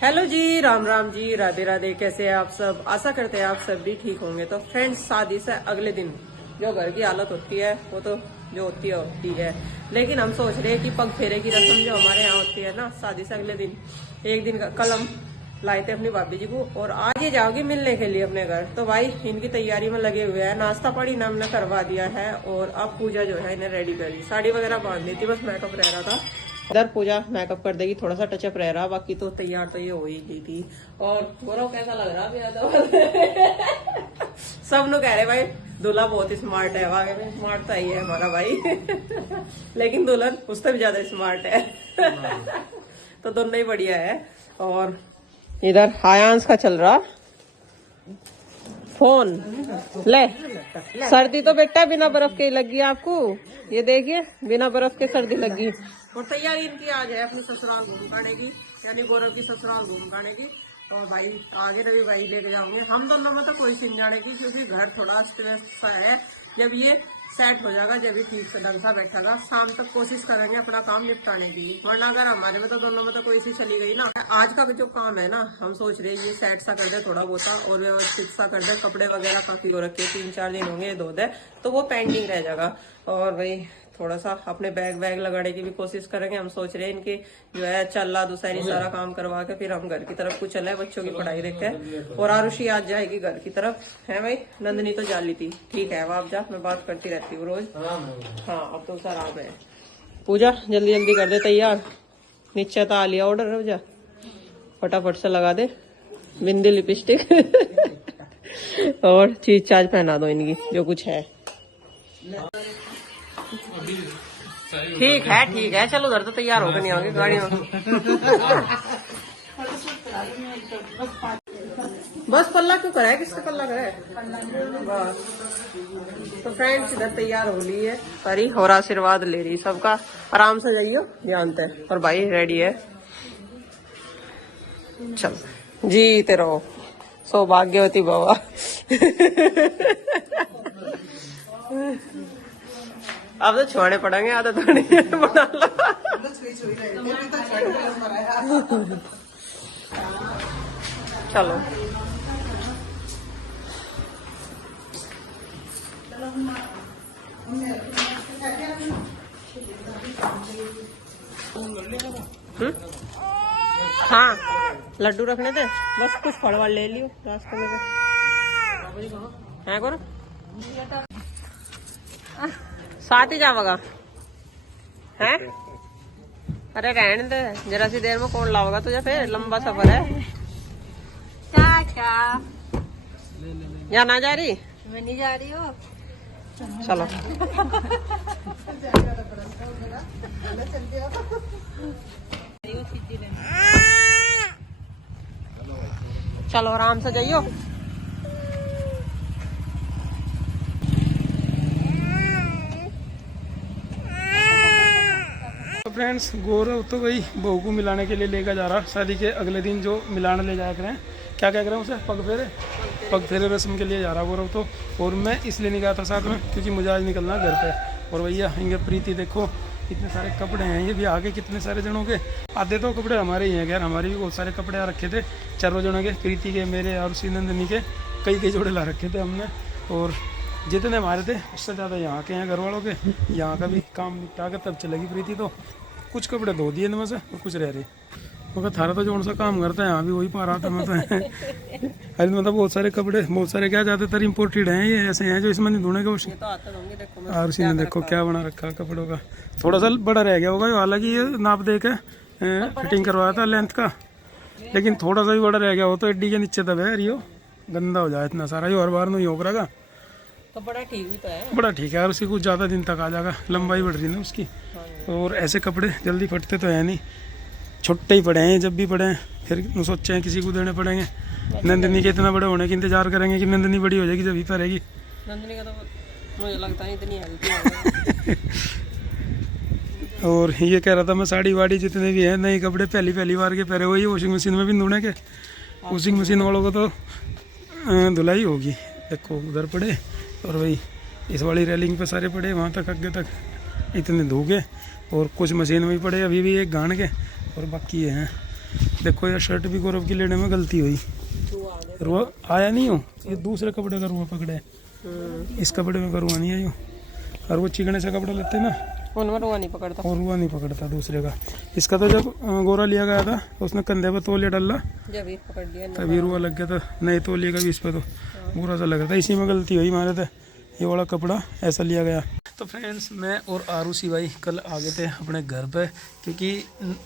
Hello जी, राम राम जी, राधे राधे। कैसे हैं आप सब? आशा करते हैं आप सब भी ठीक होंगे। तो फ्रेंड्स, शादी से अगले दिन जो घर की हालत होती है वो तो जो होती है। लेकिन हम सोच रहे हैं कि पग फेरे की रस्म जो हमारे यहाँ होती है ना, शादी से अगले दिन एक दिन कल हम लाए थे अपनी भाभी जी को, और आज ये जाओगी मिलने के लिए अपने घर। तो भाई इनकी तैयारी में लगे हुए हैं। नाश्ता पानी ना हमने करवा दिया है और अब पूजा जो है इन्हें रेडी कर दी। साड़ी वगैरह बांध दी थी, बस मेकअप रह रहा था। इधर पूजा मेकअप कर देगी, थोड़ा सा टचअप रह रहा, बाकी तो तैयार तो ये हो ही गई थी। और गौरव कैसा लग रहा है? सब लोग कह रहे भाई दूल्हा बहुत स्मार्ट है। वाकई में स्मार्ट तो ही है हमारा भाई लेकिन दुल्हन उससे भी ज्यादा स्मार्ट है तो दोनों ही बढ़िया है। और इधर आयांश का चल रहा फोन। ले, सर्दी तो बेटा बिना बर्फ के लगी आपको, ये देखिए बिना बर्फ के सर्दी लगी। और तैयारी इनकी आज है अपने ससुराल घूम पाने की, यानी गौरव की ससुराल घूम पाने की। और भाई आगे रवि भाई लेके जाऊंगे। हम दोनों में तो कोई सीन जाने की, क्योंकि घर थोड़ा स्ट्रेस सा है। जब ये सेट हो जाएगा, जब भी ठीक से ढंग सा बैठेगा, शाम तक कोशिश करेंगे अपना काम निपटाने की। वरना अगर हमारे में तो दोनों में तो कोई सी चली गई ना, आज का जो काम है ना, हम सोच रहे हैं ये सेट सा कर दे थोड़ा बहुत और व्यवस्थित सा कर दे। कपड़े वगैरह काफी हो रखे, 3-4 दिन होंगे धो दे तो वो पेंडिंग रह जाएगा। और भाई थोड़ा सा अपने बैग लगाने की भी कोशिश करेंगे। हम सोच रहे हैं इनकी जो है चल्ला दूसरी सारा काम करवा के फिर हम घर की तरफ को चले, बच्चों की पढ़ाई देख के। और आरुषि आज जाएगी घर की तरफ, है भाई। नंदनी तो जा ली थी, ठीक है, आप जा, मैं बात करती रहती हूँ रोज। हाँ, अब तो उसे आराम है। पूजा जल्दी जल्दी कर दे तैयार, नीचे तो आ लिया ऑर्डर, हो जा फटाफट से लगा दे बिंदी लिपस्टिक और चीज चार्ज पहना दो इनकी जो कुछ है। ठीक है, चलो उधर तो तैयार होकर नहीं आओगे गाड़ी में। बस पल्ला क्यों करा है? किसका पल्ला करा है? बस। तो फ्रेंड्स इधर तैयार हो ली है सारी और आशीर्वाद ले रही सबका। आराम से जाइयो, जानते हैं। और भाई रेडी है, चलो जीते रहो, सौभाग्यवती बाबा अब तो छोड़ने पड़ेंगे, आदत नहीं बना लो चलो हाँ, लड्डू रखने थे, बस कुछ फल वल ले लियो रास्ते में है। करो साथ ही जावगा है। अरे रहने दे, जरा सी देर में कौन लाओगा तुझे, फिर लंबा सफर है। चाचा या ना जा रही? मैं नहीं जा रही हूँ, चलो चलो आराम से जाइयो। तो फ्रेंड्स, गौरव तो भाई बहू को मिलाने के लिए लेकर जा रहा, शादी के अगले दिन जो मिलाने ले जाया करें, क्या कह रहे हैं उसे, पग फेरे रस्म के लिए जा रहा गौरव तो। और मैं इसलिए नहीं गया था साथ में क्योंकि मुझे आज निकलना घर पे। और भैया इनके प्रीति देखो कितने सारे कपड़े हैं, ये भी आगे कितने सारे जनों के, आधे तो कपड़े हमारे ही हैं। यार हमारे भी बहुत सारे कपड़े आ रखे थे, चारों जनों के, प्रीति के, मेरे और नंदिनी के कई जोड़े ला रखे थे हमने। और जितने हमारे थे उससे ज़्यादा यहाँ के हैं घर वालों के। यहाँ का भी काम निपटा कर तब चलेगी प्रीति। तो कुछ कपड़े धो दिए इनमें से और कुछ रह रहे। मगर थारा तो जो सा काम करता है यहाँ भी वही पा रहा था मैं तो अरे मतलब बहुत सारे कपड़े, बहुत सारे क्या ज़्यादातर इम्पोर्टेड हैं, ये ऐसे हैं जो इसमें नहीं धोने का। और उसी ने देखो क्या बना रखा कपड़ों का। थोड़ा सा बड़ा रह गया होगा, हालांकि ये नाप दे के फिटिंग करवाया था लेंथ का, लेकिन थोड़ा सा भी बड़ा रह गया हो तो एड्डी के नीचे दबे रियो गंदा हो जाए इतना सारा। ये हर बार नहीं हो रहा तो बड़ा ठीक भी तो है, बड़ा ठीक है। और उसी कुछ ज़्यादा दिन तक आ जाएगा, लंबाई बढ़ रही है ना उसकी। और ऐसे कपड़े जल्दी फटते तो है नहीं, छोटे ही पड़े हैं, जब भी पड़े हैं फिर सोचे हैं किसी को देने पड़ेंगे। नंदिनी के इतना बड़े होने की इंतजार करेंगे कि नंदिनी बड़ी हो जाएगी जब भी पड़ेगी। नंदिनी का तो मुझे लगता है इतनी हेल्दी और ये कह रहा था मैं साड़ी वाड़ी जितने भी हैं नए कपड़े पहली बार के पहरे हुए वॉशिंग मशीन में भी धोने के। वॉशिंग मशीन वालों को तो धुलाई होगी। देखो उधर पड़े और वही इस वाली रेलिंग पे सारे पड़े, वहाँ तक आगे तक इतने धो के, और कुछ मशीन में भी पड़े अभी भी एक गान के, और बाकी ये हैं देखो यार शर्ट भी गौरव की लेने में गलती हुई, रुआ आया नहीं हो, ये दूसरे कपड़े का रुआ पकड़ा है, इस कपड़े में का रुआ नहीं आया। और वो चिकने से कपड़ा लेते हैं ना, उनमें रुआ नहीं पकड़ता, और रुआ नहीं पकड़ता दूसरे का। इसका तो जब गोरा लिया गया था तो उसने कंधे पे तौलिया डाला, जब ही पकड़ लिया तभी रुआ लग गया था। नए तौलिए का भी इस पे तो बुरा सा लग रहा था, इसी में गलती हुई हमारे थे, ये वाला कपड़ा ऐसा लिया गया। तो फ्रेंड्स मैं और आरुषि भाई कल आ गए थे अपने घर पे, क्योंकि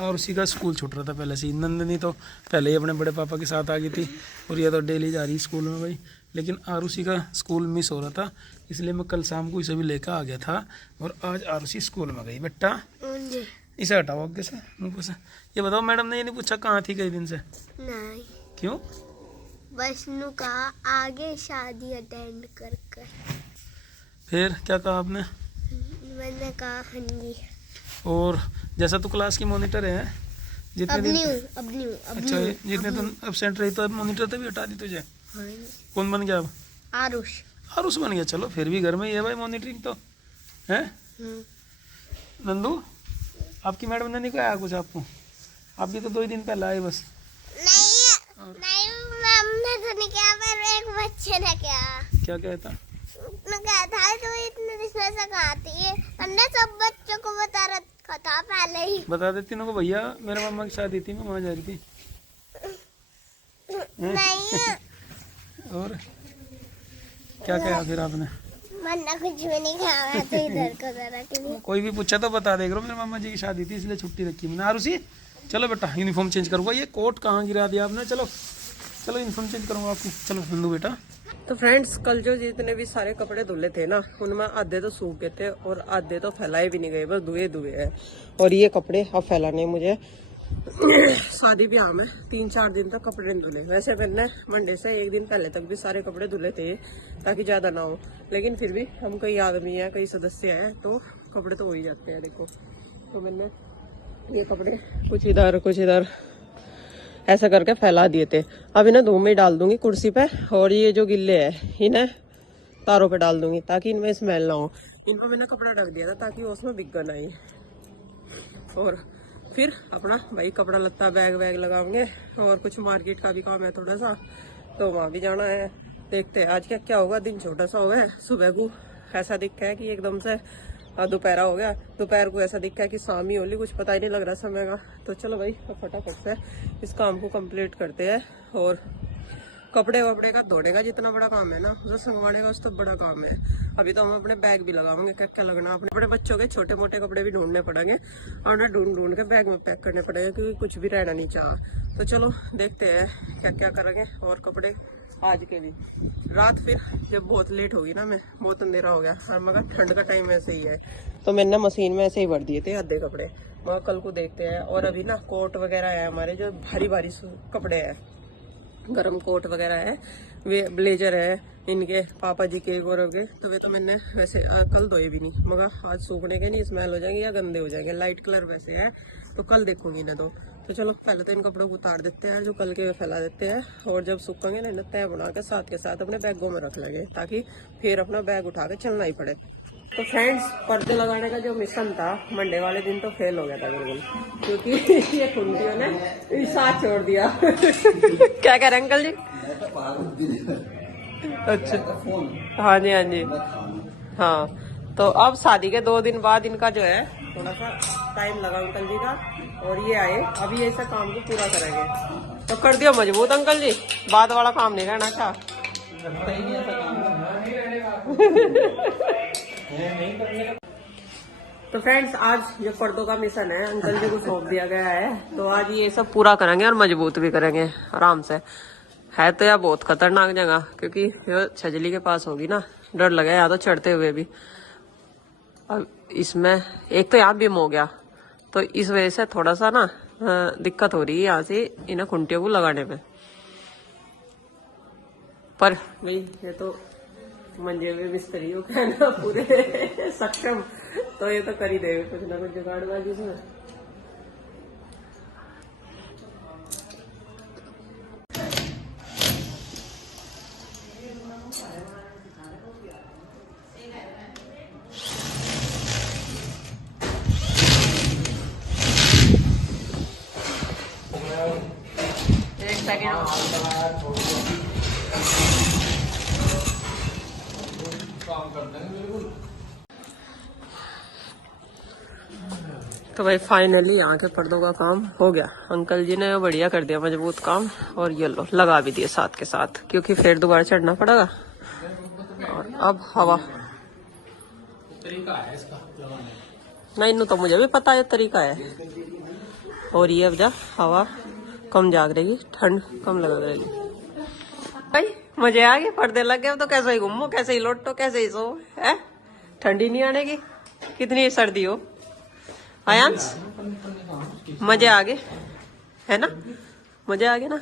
आरुषि का स्कूल छूट रहा था पहले से ही। नंदनी तो पहले ही अपने बड़े पापा के साथ आ गई थी और ये तो डेली जा रही स्कूल में भाई, लेकिन आरुषि का स्कूल मिस हो रहा था, इसलिए मैं कल शाम को इसे भी लेकर आ गया था। और आज आरुषि स्कूल में गई। बेटा इसे हटाओ आगे से, मुँह से। ये बताओ मैडम ने ये नहीं पूछा कहाँ थी कई दिन से? नहीं, क्यों? बस नु कहा आगे शादी अटेंड कर कर। फिर क्या कहा आपने? मैंने कहा हाँ जी। और जैसा तू क्लास की मॉनिटर है, जितने अब दिन नहीं हूँ, अब नहीं हूँ, अब अच्छा नहीं हूँ। जितने दिन एब्सेंट रही तो अब मॉनिटर तभी हटा दी तुझे? हाँ जी। कौन बन गया अब? आरुष। आरुष बन गया। चलो फिर भी घर में ही है भाई मॉनिटरिंग तो है। नंदू आपकी मैडम ने नहीं कहा कुछ आपको? आप भी तो 2 ही दिन पहले आए बस। नहीं नहीं, मैम ने तो नहीं किया, पर एक बच्चे ने किया। क्या कहता? उसने कहा था तो इतने दिन से सिखाती है, हमने सब बच्चों को बता रखा था पहले ही। बता देती ना को भैया मेरे मामा की शादी थी, मैं वहाँ जा रही थी। नहीं और क्या कहा फिर आपने? मैंने कुछ भी नहीं किया, मैं तो इधर को जरा के लिए। कोई भी पूछा तो बता देगा मेरे मामा जी की शादी थी इसलिए छुट्टी रखी मैंने। आरुषि चलो बेटा यूनिफॉर्म चेंज करूँगा। ये कोट कहाँ गिरा दिया आपने? चलो चलो यूनिफॉर्म चेंज करूँगा आपकी। चलो नंदू बेटा। तो फ्रेंड्स कल जो जितने भी सारे कपड़े धुले थे ना, उनमें आधे तो सूख गए थे और आधे तो फैलाए भी नहीं गए, बस धुए धुए हैं। और ये कपड़े अब फैलाने मुझे शादी ब्याह में 3-4 दिन तक कपड़े नहीं धुले। वैसे मैंने मंडे से 1 दिन पहले तक भी सारे कपड़े धुले थे ताकि ज्यादा ना हो, लेकिन फिर भी हम कई आदमी हैं, कई सदस्य हैं, तो कपड़े तो हो ही जाते हैं। देखो तो मैंने ये कपड़े कुछ इधर ऐसा करके फैला दिए थे। अब इन्हें धूप में डाल दूंगी कुर्सी पे, और ये जो गिल्ले है इन्हें तारों पे डाल दूंगी ताकि इनमें स्मेल ना हो। इनको मैंने कपड़ा ढक दिया था ताकि उसमें बिगन आई। और फिर अपना भाई कपड़ा लत्ता बैग वैग लगाएंगे, और कुछ मार्केट का भी काम है थोड़ा सा, तो वहाँ भी जाना है। देखते हैं आज क्या होगा। दिन छोटा सा हो गया, सुबह को ऐसा दिखा है कि एकदम से दोपहर हो गया, दोपहर को ऐसा दिखा है कि शाम ही होली, कुछ पता ही नहीं लग रहा समय का। तो चलो भाई फटाफट से इस काम को कंप्लीट करते हैं। और कपड़े वपड़े का धोने का जितना बड़ा काम है ना, उसे संगवाने का उसका बड़ा काम है। अभी तो हम अपने बैग भी लगाएंगे, क्या क्या लगना, अपने बच्चों के छोटे मोटे कपड़े भी ढूंढने पड़ेंगे और उन्हें ढूंढ के बैग में पैक करने पड़ेंगे, क्योंकि कुछ भी रहना नहीं चाह। तो चलो देखते हैं क्या क्या करेंगे। और कपड़े आज के भी रात फिर जब बहुत लेट होगी ना, मैं बहुत अंधेरा हो गया और मगर ठंड का टाइम ऐसे ही है, तो मैंने मशीन में ऐसे ही भर दिए थे आधे कपड़े। मगर कल को देखते हैं। और अभी ना कोट वगैरह है हमारे, जो भारी भारी कपड़े हैं, गर्म कोट वगैरह है, वे ब्लेजर है इनके पापा जी के, गौरव के, तो वे तो मैंने वैसे कल धोए भी नहीं, मगर आज सूखने के नहीं, स्मेल हो जाएंगे या गंदे हो जाएंगे। लाइट कलर वैसे है तो कल देखूंगी ना। तो चलो पहले तो इन कपड़ों को उतार देते हैं जो कल के फैला देते हैं, और जब सूखेंगे ना तय बना के साथ के साथ अपने बैगों में रख लेंगे, ताकि फिर अपना बैग उठा के चलना ही पड़े। तो फ्रेंड्स पर्दे लगाने का जो मिशन था मंडे वाले दिन तो फेल हो गया था बिल्कुल, क्योंकि ये खुंटियों ने साथ छोड़ दिया। क्या कह रहे अंकल जी? अच्छा हाँ जी, हाँ जी, हाँ। तो अब शादी के 2 दिन बाद इनका जो है थोड़ा सा टाइम लगा अंकल जी का, और ये आए अभी ऐसा काम को पूरा करेंगे। तो कर दिया मजबूत अंकल जी, बाद वाला काम नहीं रहना था। तो फ्रेंड्स आज जो पर्दों का मिशन है अंकल जी को सौंप दिया गया है, तो आज ये सब पूरा करेंगे और मजबूत भी करेंगे आराम से। है तो यार बहुत खतरनाक जगह, क्योंकि ये छजली के पास होगी ना, डर लगा यहाँ तो चढ़ते हुए भी। अब इसमें एक तो यहाँ बिम हो गया, तो इस वजह से थोड़ा सा ना दिक्कत हो रही है यहाँ से इन्हें खुंटियों को लगाने में। पर भाई ये तो मंजे में मिस्त्री हो गया ना पूरे सक्षम, तो ये तो कर ही देगा कुछ ना कुछ जुगाड़बाजी इसमें। तो भाई फाइनली यहाँ के पर्दों का काम हो गया। अंकल जी ने बढ़िया कर दिया मजबूत काम, और ये लो लगा भी दिए साथ के साथ, क्योंकि फिर दोबारा चढ़ना पड़ेगा। और अब हवा तरीका है इसका लगाने नहीं, इन्हों तो मुझे भी पता है तरीका है। और ये अब जा हवा कम जाग रहेगी, ठंड कम लग रहेगी। भाई मजे आ गए, पर्दे लग गए, अब तो कैसे ही घूमो, कैसे ही लौटो, कैसे ही सो है। ठंडी नहीं आने की, कितनी सर्दी हो। आयांश मजे आ गए है ना, मजे आ गए ना।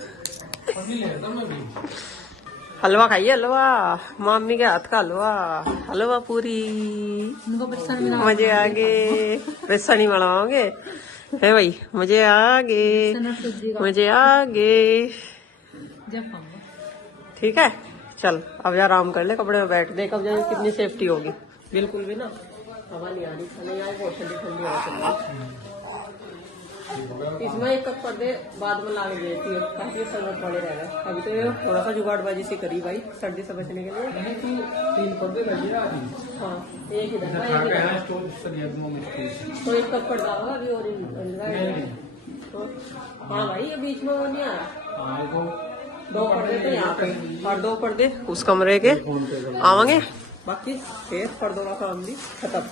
हलवा खाइए, हलवा मम्मी के हाथ का हलवा, हलवा पूरी। मजे आ गए, बेसन ही मलवाओगे है भाई। मजे आ गए, मजे आ गए। ठीक है चल अब यार आराम कर ले, कपड़े में बैठ दे। कब जाए कितनी सेफ्टी होगी, बिल्कुल भी ना हवा नहीं आ रही, नहीं आए बहुत ठंडी ठंडी हवा चल रही। इसमें एक कप पर्दे बाद में ला के देती है ताकि सर्वत पड़े रहेगा। अभी तो ये थोड़ा सा जुगाड़बाजी से करी भाई सर्दी से बचने के लिए। 3 पर्दे लगे हाँ एक इधर का, एक इधर का। तो एक कप पर्दा होगा अभी और तो हाँ भाई ये बीच में वो नहीं आया। 2 पर्दे तो यहाँ पे और 2 पर्दे उस कमरे के आवेंगे, बाकी फिर पर्दों का काम भी खत्म।